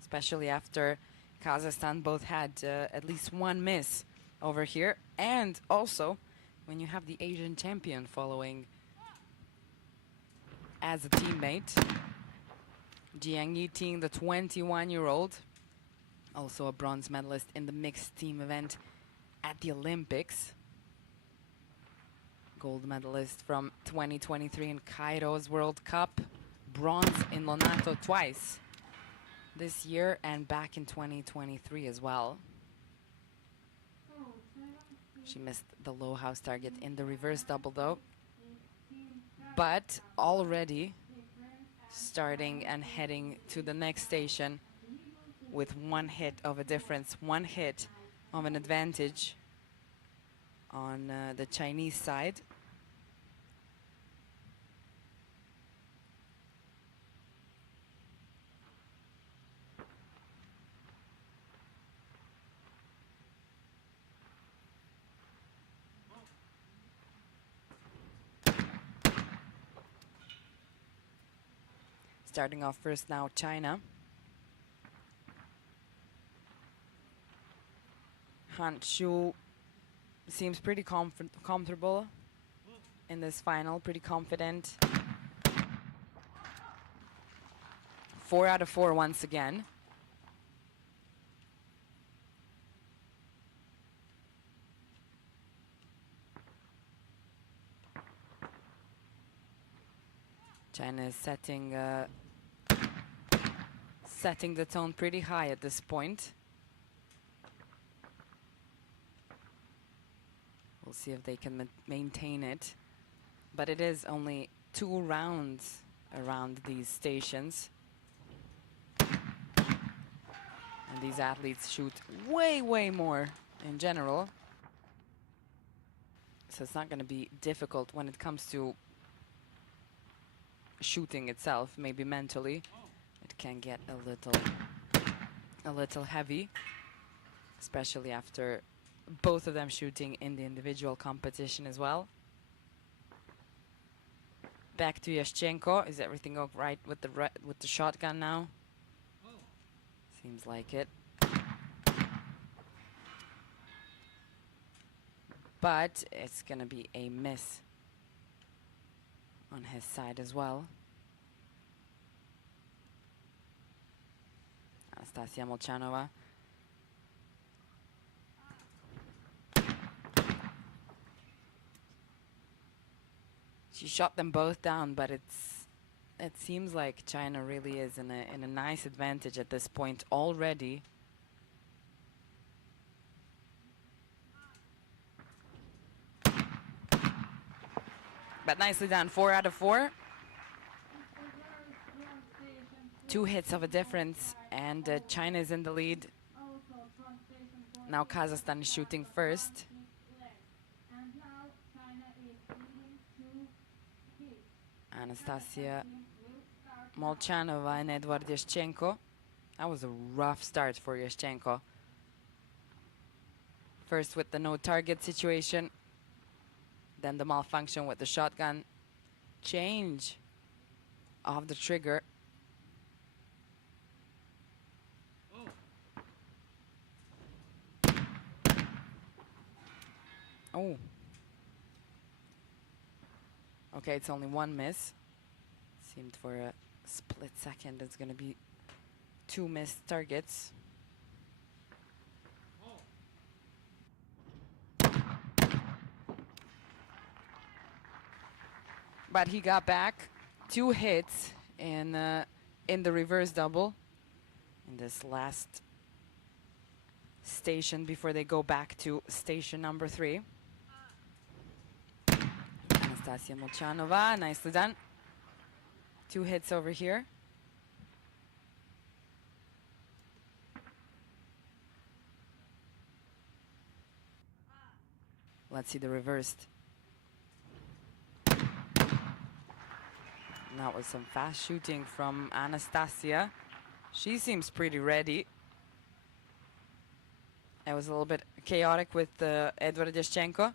especially after Kazakhstan both had at least one miss over here. And also, when you have the Asian champion following as a teammate, Jiang Yiting, the 21-year-old, also a bronze medalist in the mixed team event at the Olympics. Gold medalist from 2023 in Cairo's World Cup. Bronze in Lonato twice this year and back in 2023 as well. She missed the low house target in the reverse double though. But already starting and heading to the next station with 1 hit of a difference, 1 hit of an advantage on the Chinese side. Starting off first now, China. Han Shu seems pretty comfortable in this final, pretty confident. 4 out of 4 once again. China is setting the tone pretty high at this point. We'll see if they can maintain it. But it is only 2 rounds around these stations. And these athletes shoot way, way more in general. So it's not going to be difficult when it comes to shooting itself. Maybe mentally it can get a little heavy, especially after both of them shooting in the individual competition as well. Back to Yashchenko. Is everything all right with the shotgun now? Seems like it. But it's gonna be a miss on his side as well. Anastasia Molchanova. She shot them both down, but it seems like China really is in a nice advantage at this point already. But nicely done, 4 out of 4. 2 hits of a difference, and China is in the lead. Now Kazakhstan is shooting first. Anastasia Molchanova and Edward Yashchenko. That was a rough start for Yashchenko. First with the no target situation, then the malfunction with the shotgun, change of the trigger. Oh. Okay, it's only 1 miss. Seemed for a split second it's going to be 2 missed targets. But he got back 2 hits in the reverse double in this last station before they go back to station number 3. Anastasia Molchanova, nicely done. 2 hits over here. Let's see the reversed. That was some fast shooting from Anastasia. She seems pretty ready. It was a little bit chaotic with Edward Yashchenko,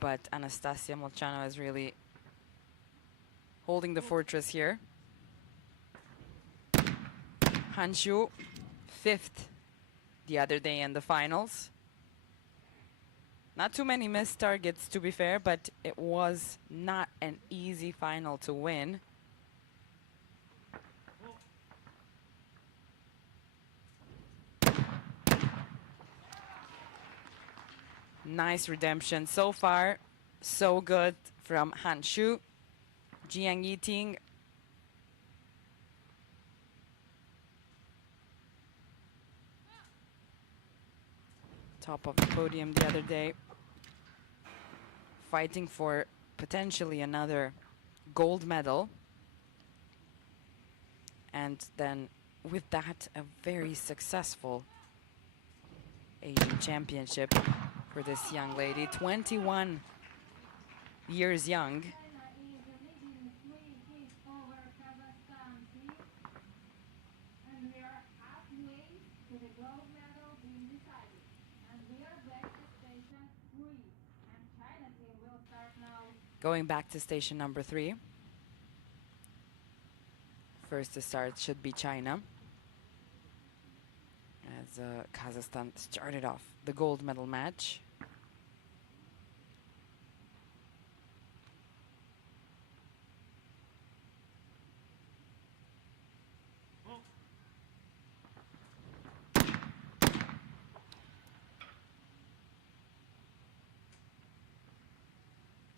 but Anastasia Molchanova is really holding the fortress here. Han Shu, 5th the other day in the finals. Not too many missed targets, to be fair, but it was not an easy final to win. Nice redemption so far. So good from Han Shu. Jiang Yiting. Top of the podium the other day. Fighting for potentially another gold medal. And then with that, a very successful Asian championship for this young lady, 21 years young. Going back to station number 3 First to start should be China, as Kazakhstan started off the gold medal match.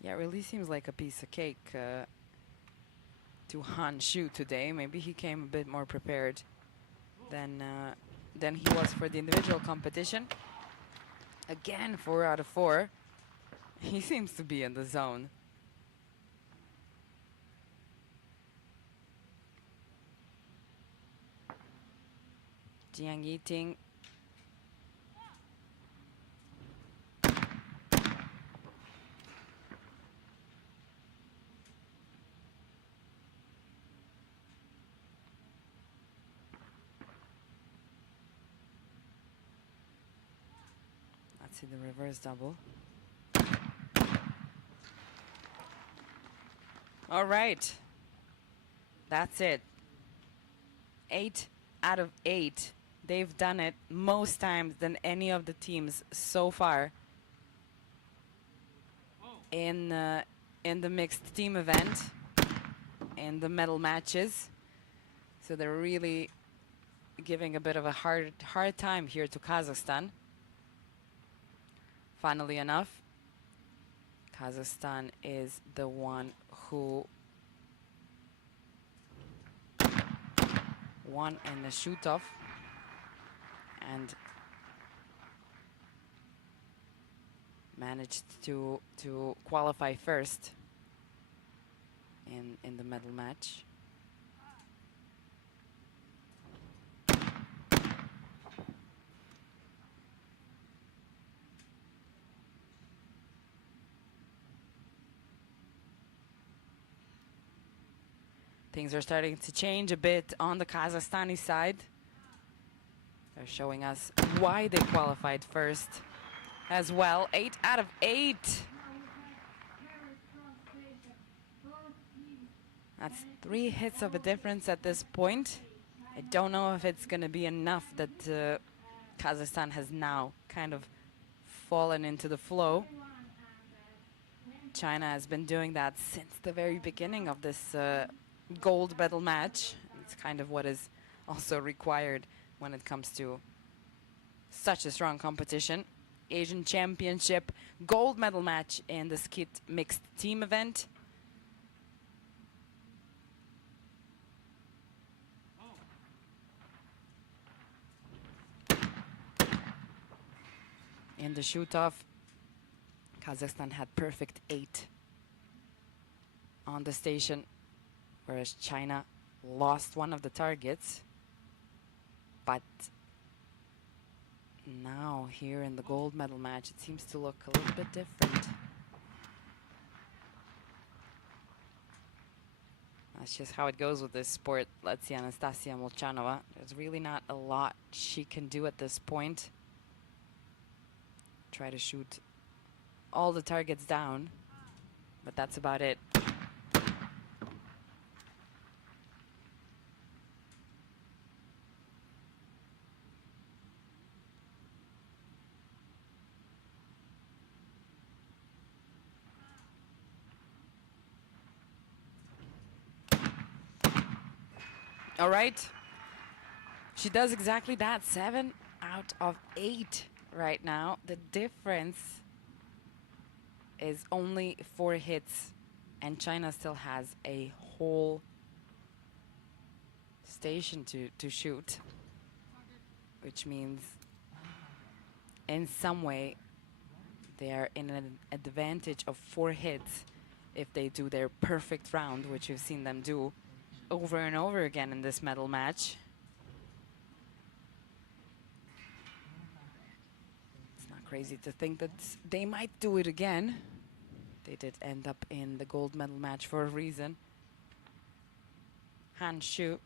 Yeah, it really seems like a piece of cake to Han Shu today. Maybe he came a bit more prepared than he was for the individual competition. Again, 4 out of 4. He seems to be in the zone. Jiang Yiting. Let's see the reverse double. All right. That's it. 8 out of 8. They've done it most times than any of the teams so far in the mixed team event, in the medal matches. So they're really giving a bit of a hard time here to Kazakhstan. Funnily enough, Kazakhstan is the one who won in the shoot-off and managed to qualify first in the medal match. Things are starting to change a bit on the Kazakhstani side. They're showing us why they qualified first as well. 8 out of 8. That's 3 hits of a difference at this point. I don't know if it's going to be enough that Kazakhstan has now kind of fallen into the flow. China has been doing that since the very beginning of this gold medal match. It's kind of what is also required when it comes to such a strong competition. Asian Championship gold medal match in the Skeet mixed team event. In the shoot-off, Kazakhstan had perfect 8 on the station, whereas China lost one of the targets. But now here in the gold medal match, it seems to look a little bit different. That's just how it goes with this sport. Let's see Anastasia Molchanova. There's really not a lot she can do at this point. Try to shoot all the targets down, but that's about it. All right. She does exactly that. 7 out of 8 right now. The difference is only 4 hits, and China still has a whole station to shoot, which means in some way they are in an advantage of 4 hits if they do their perfect round, which we've seen them do over and over again in this medal match. It's not crazy to think that they might do it again. They did end up in the gold medal match for a reason. Han Shu.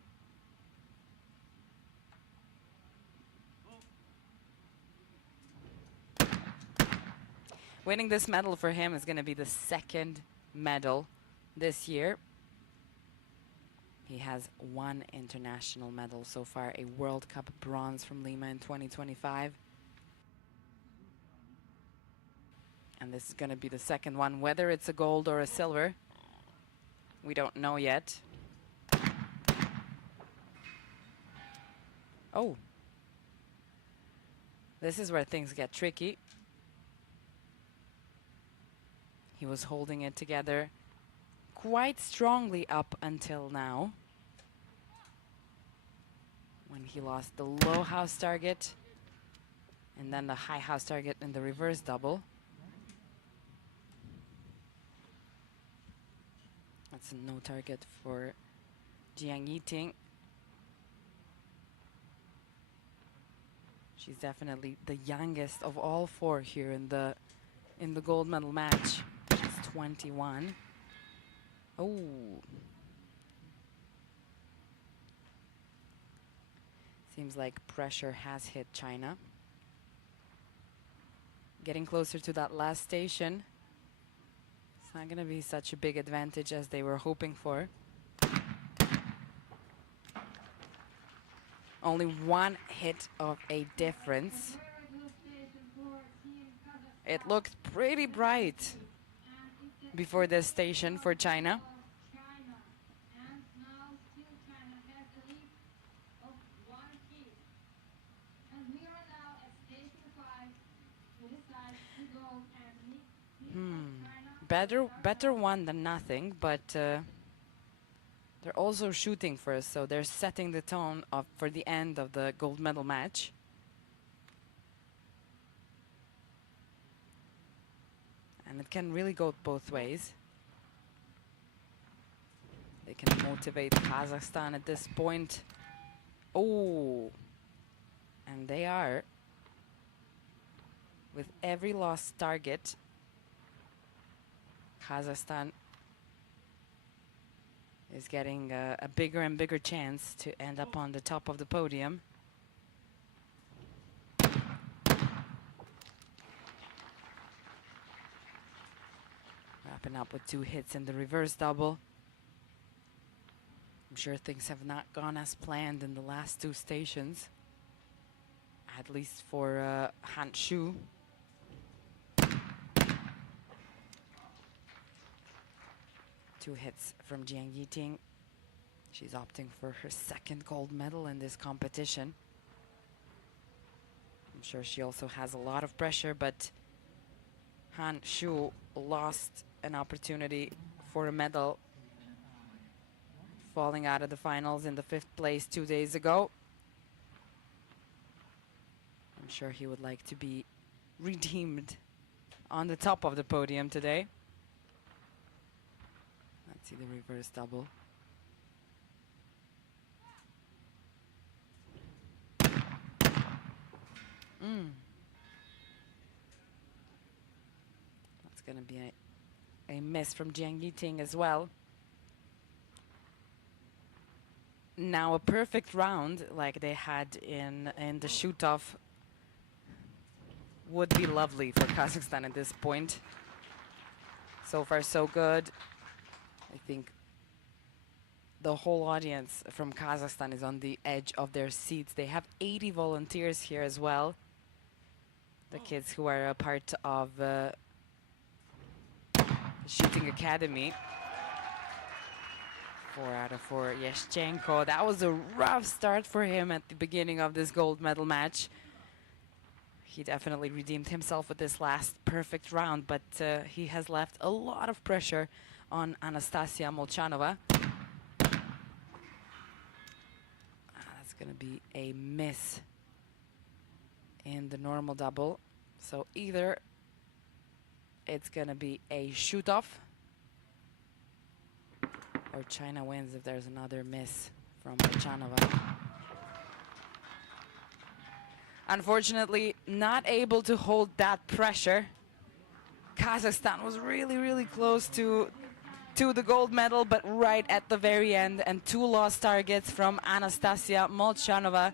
Winning this medal for him is going to be the 2nd medal this year. He has 1 international medal so far, a World Cup bronze from Lima in 2025. And this is going to be the second one. Whether it's a gold or a silver, we don't know yet. Oh. This is where things get tricky. He was holding it together quite strongly up until now, when he lost the low house target and then the high house target in the reverse double. That's a no target for Jiang Yiting. She's definitely the youngest of all 4 here in the gold medal match. She's 21. Oh. Seems like pressure has hit China. Getting closer to that last station. It's not going to be such a big advantage as they were hoping for. Only 1 hit of a difference. It looked pretty bright before this station for China. Better one than nothing, but they're also shooting first, so they're setting the tone up for the end of the gold medal match. And it can really go both ways. They can motivate Kazakhstan at this point. Oh, and they are. With every lost target, Kazakhstan is getting a bigger and bigger chance to end up on the top of the podium. Wrapping up with 2 hits in the reverse double. I'm sure things have not gone as planned in the last 2 stations, at least for Han Shu. Two hits from Jiang Yiting. She's opting for her 2nd gold medal in this competition. I'm sure she also has a lot of pressure, but Han Shu lost an opportunity for a medal, falling out of the finals in the 5th place 2 days ago. I'm sure he would like to be redeemed on the top of the podium today. Let's see the reverse double. That's going to be a miss from Jiang Yiting as well. Now a perfect round like they had in the shoot-off would be lovely for Kazakhstan at this point. So far so good. I think the whole audience from Kazakhstan is on the edge of their seats. They have 80 volunteers here as well. The kids who are a part of the shooting academy. 4 out of 4, Yashchenko. That was a rough start for him at the beginning of this gold medal match. He definitely redeemed himself with this last perfect round, but he has left a lot of pressure on Anastasia Molchanova. That's going to be a miss in the normal double. So either it's going to be a shoot-off or China wins if there's another miss from Molchanova. Unfortunately, not able to hold that pressure. Kazakhstan was really, really close to the gold medal, but right at the very end, and 2 lost targets from Anastasia Molchanova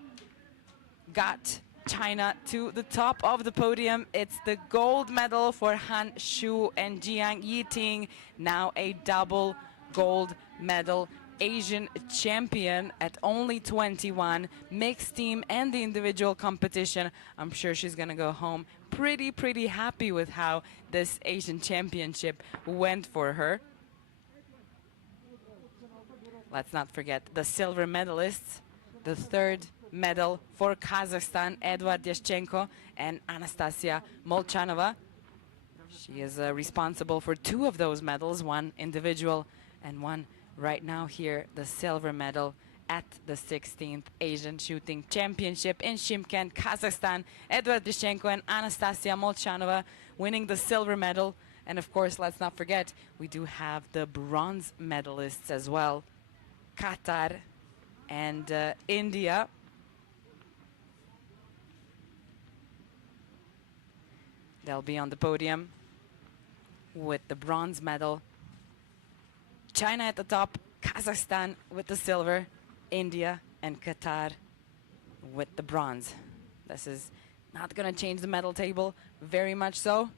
got China to the top of the podium. It's the gold medal for Han Shu and Jiang Yiting. Now a double gold medal Asian champion at only 21, mixed team and the individual competition. I'm sure she's gonna go home pretty happy with how this Asian championship went for her. Let's not forget the silver medalists, the third medal for Kazakhstan, Edvard Yaschenko and Anastasia Molchanova. She is responsible for 2 of those medals, one individual and one right now here, the silver medal at the 16th Asian Shooting Championship in Shymkent, Kazakhstan. Edvard Yaschenko and Anastasia Molchanova winning the silver medal. And of course, let's not forget, we do have the bronze medalists as well. Qatar and India. They'll be on the podium with the bronze medal. China at the top, Kazakhstan with the silver, India and Qatar with the bronze. This is not going to change the medal table very much so.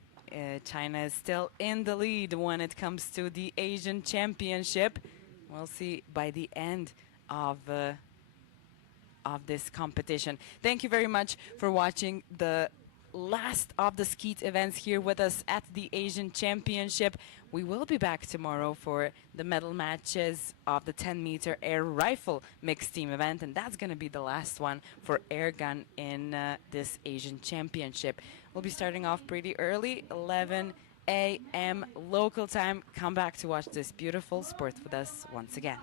China is still in the lead when it comes to the Asian Championship. We'll see by the end of this competition. Thank you very much for watching the last of the Skeet events here with us at the Asian Championship. We will be back tomorrow for the medal matches of the 10-meter air rifle mixed team event, and that's going to be the last one for air gun in this Asian Championship. We'll be starting off pretty early, 11 a.m. local time. Come back to watch this beautiful sport with us once again.